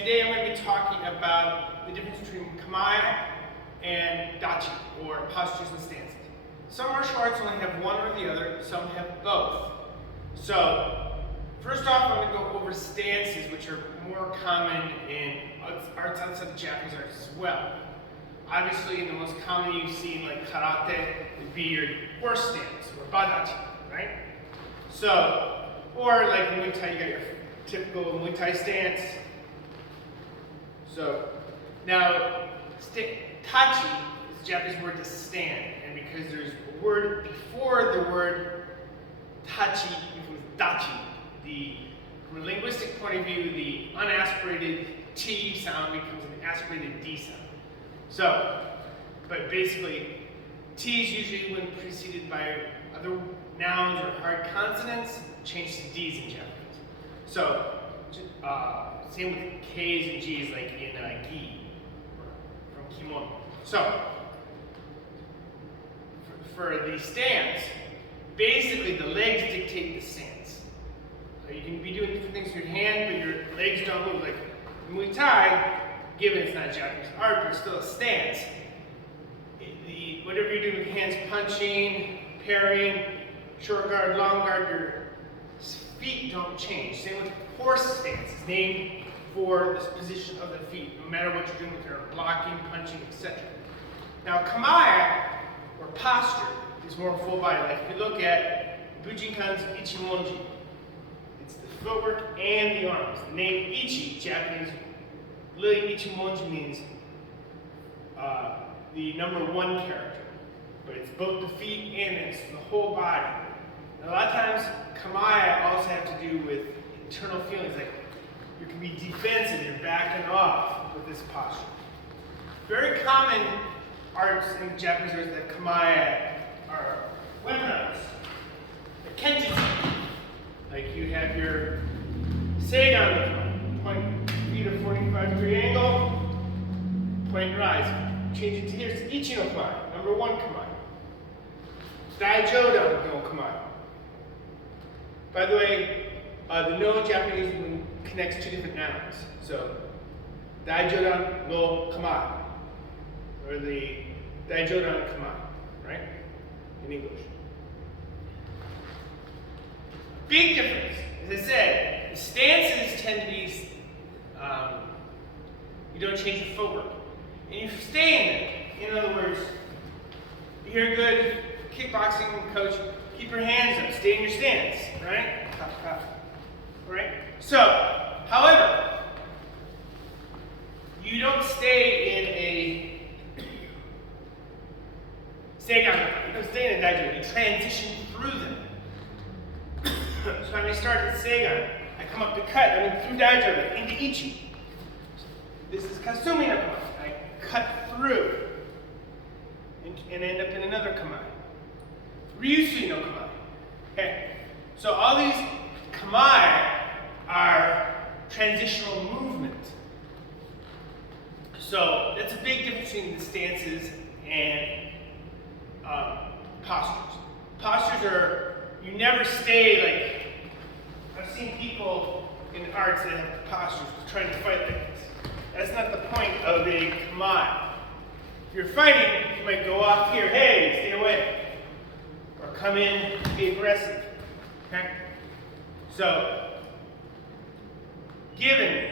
today I'm going to be talking about the difference between kamae and dachi, or postures and stances. Some martial arts only have one or the other, some have both. So, first off, I'm going to go over stances, which are more common in arts outside of Japanese arts as well. Obviously, the most common you see in like karate would be your horse stance, or badachi, right? So, or like Muay Thai, you got your typical Muay Thai stance. So, now, tachi is the Japanese word to stand, and because there's a word before the word tachi, becomes dachi. From a linguistic point of view, the unaspirated T sound becomes an aspirated D sound. So, but basically, T is usually when preceded by other nouns or hard consonants, change to D's in Japanese. So, same with K's and G's, like in gi, from kimono. So, for the stance, basically the legs dictate the stance. So you can be doing different things with your hand, but your legs don't move. Like Muay Thai, given it's not Japanese art, but it's still a stance. Whatever you're doing with your hands, punching, parrying, short guard, long guard, your feet don't change. Same with horse stance. It's named for this position of the feet, no matter what you're doing with your blocking, punching, etc. Now, kamae, or posture, is more full body. Like if you look at Bujinkan's ichimonji, it's the footwork and the arms. The name ichi, Japanese, literally ichimonji means the number one character. But it's both the feet and it's the whole body. And a lot of times, kamae also have to do with internal feelings, like you can be defensive, you're backing off with this posture. Very common arts in Japanese arts that kamae are weapon arts. The kenjutsu, like you have your seigan, point feet at a 45-degree angle, point and rise. Change it to here, it's ichi no kamae, number one kamae. Daijodan no kamae. By the way, the no in Japanese connects two different nouns. So, daijodan no kamae, or the daijodan kamae, right? In English. Big difference. As I said, the stances tend to be, you don't change your footwork. And you stay in it. In other words, you're a good kickboxing coach, keep your hands up, stay in your stance, right? Right? So, however, you don't stay in a seigan, you don't stay in a daiji, you transition through them. So when I start at seigan, I come up to cut, I mean through daiji, into ichi. This is kasumi no kamae. I cut through and end up in another kamae. Ryusui no kamae. Okay, so all these kamae are transitional movement. So that's a big difference between the stances and postures. Postures are, you never stay like, I've seen people in arts that have postures trying to fight like this. That's not the point of a kamae. If you're fighting, you might go off here, hey, stay away. Or come in, be aggressive. Okay? So, given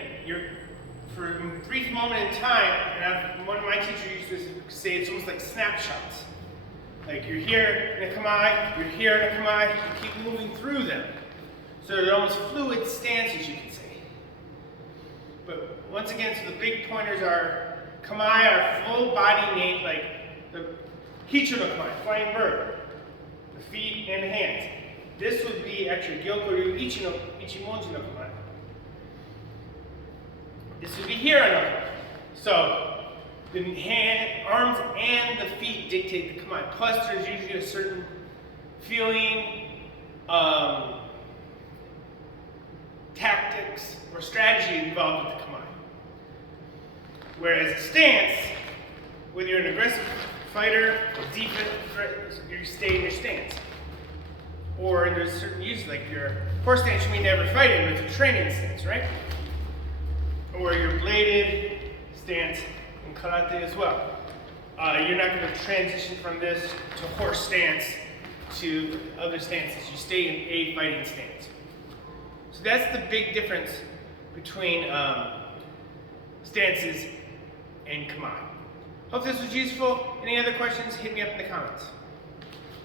for a brief moment in time, and one of my teachers used to say it's almost like snapshots. Like you're here in a kamae, you're here in a kamae, you keep moving through them. So they're almost fluid stances, you can say. But once again, so the big pointers are kamae are full body named, like the hicho no kamae, flying bird, the feet and the hands. This would be actually gyokuryu ichimonji no kamae. This would be hira no kamae. So the arms and the feet dictate the kamae. Plus there's usually a certain feeling, tactics, or strategy involved with the kamae. Whereas a stance, whether you're an aggressive fighter, a defense, you stay in your stance. Or there's certain uses, like your horse stance you may never fight in, but it's a training stance, right? or your bladed stance in karate as well. You're not going to transition from this to horse stance to other stances. You stay in a fighting stance. So that's the big difference between stances and kamae. Hope this was useful. Any other questions, hit me up in the comments.